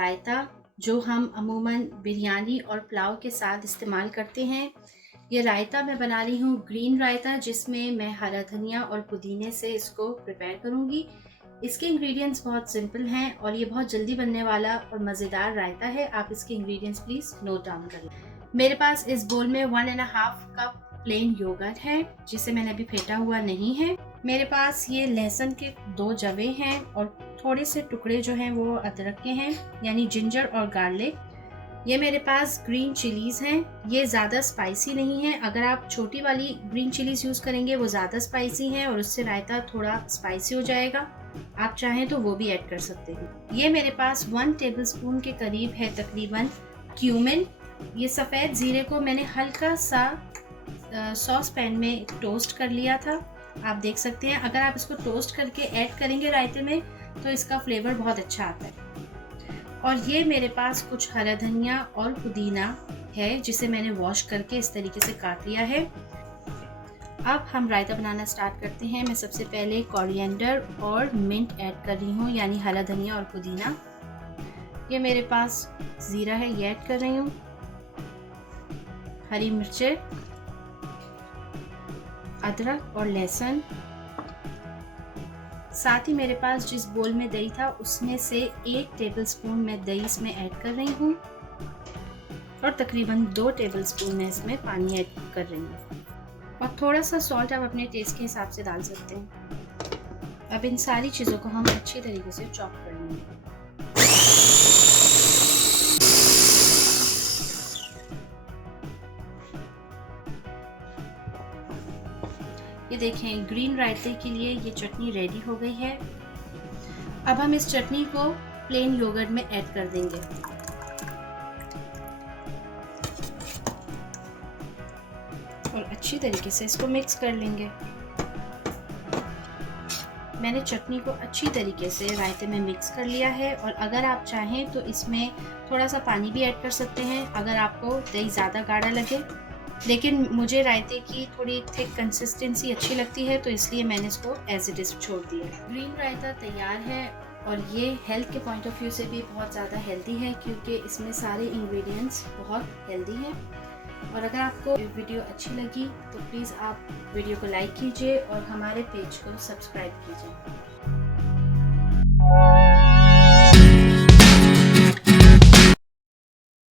रायता, जो हम अमूमन बिरयानी और पुलाव के साथ इस्तेमाल करते हैं। ये रायता मैं बना रही हूँ ग्रीन रायता, जिसमें मैं हरा धनिया और पुदीने से इसको प्रिपेयर करूँगी। इसके इंग्रेडिएंट्स बहुत सिंपल हैं और ये बहुत जल्दी बनने वाला और मज़ेदार रायता है। आप इसके इंग्रेडिएंट्स प्लीज़ नोट डाउन कर लें। मेरे पास इस बोल में 1.5 कप प्लेन योगर्ट है, जिसे मैंने अभी फेंटा हुआ नहीं है। मेरे पास ये लहसुन के 2 जवे हैं और थोड़े से टुकड़े जो हैं वो अदरक के हैं, यानी जिंजर और गार्लिक। ये मेरे पास ग्रीन चिलीज़ हैं। ये ज़्यादा स्पाइसी नहीं है। अगर आप छोटी वाली ग्रीन चिलीज़ यूज़ करेंगे वो ज़्यादा स्पाइसी है और उससे रायता थोड़ा स्पाइसी हो जाएगा। आप चाहें तो वो भी ऐड कर सकते हैं। ये मेरे पास 1 टेबलस्पून के करीब है तकरीबन क्यूमिन। ये सफ़ेद ज़ीरे को मैंने हल्का सा सॉस पैन में टोस्ट कर लिया था। आप देख सकते हैं, अगर आप इसको टोस्ट करके ऐड करेंगे रायते में तो इसका फ्लेवर बहुत अच्छा आता है। और ये मेरे पास कुछ हरा धनिया और पुदीना है, जिसे मैंने वॉश करके इस तरीके से काट लिया है। अब हम रायता बनाना स्टार्ट करते हैं। मैं सबसे पहले कोरिएंडर और मिंट ऐड कर रही हूँ, यानी हरा धनिया और पुदीना। ये मेरे पास ज़ीरा है, ये ऐड कर रही हूँ। हरी मिर्चें, अदरक और लहसुन। साथ ही मेरे पास जिस बोल में दही था उसमें से 1 टेबलस्पून मैं दही इसमें ऐड कर रही हूँ और तकरीबन 2 टेबलस्पून मैं इसमें पानी ऐड कर रही हूँ और थोड़ा सा सॉल्ट आप अपने टेस्ट के हिसाब से डाल सकते हैं। अब इन सारी चीज़ों को हम अच्छी तरीके से चॉप कर लेंगे। ये देखें, ग्रीन रायते के लिए ये चटनी रेडी हो गई है। अब हम इस चटनी को प्लेन योगर्ट में ऐड कर देंगे और अच्छी तरीके से इसको मिक्स कर लेंगे। मैंने चटनी को अच्छी तरीके से रायते में मिक्स कर लिया है और अगर आप चाहें तो इसमें थोड़ा सा पानी भी ऐड कर सकते हैं अगर आपको दही ज़्यादा गाढ़ा लगे, लेकिन मुझे रायते की थोड़ी थिक कंसिस्टेंसी अच्छी लगती है तो इसलिए मैंने इसको एज इट इज़ छोड़ दिया। ग्रीन रायता तैयार है और ये हेल्थ के पॉइंट ऑफ व्यू से भी बहुत ज़्यादा हेल्दी है, क्योंकि इसमें सारे इंग्रेडिएंट्स बहुत हेल्दी हैं। और अगर आपको वीडियो अच्छी लगी तो प्लीज़ आप वीडियो को लाइक कीजिए और हमारे पेज को सब्सक्राइब कीजिए।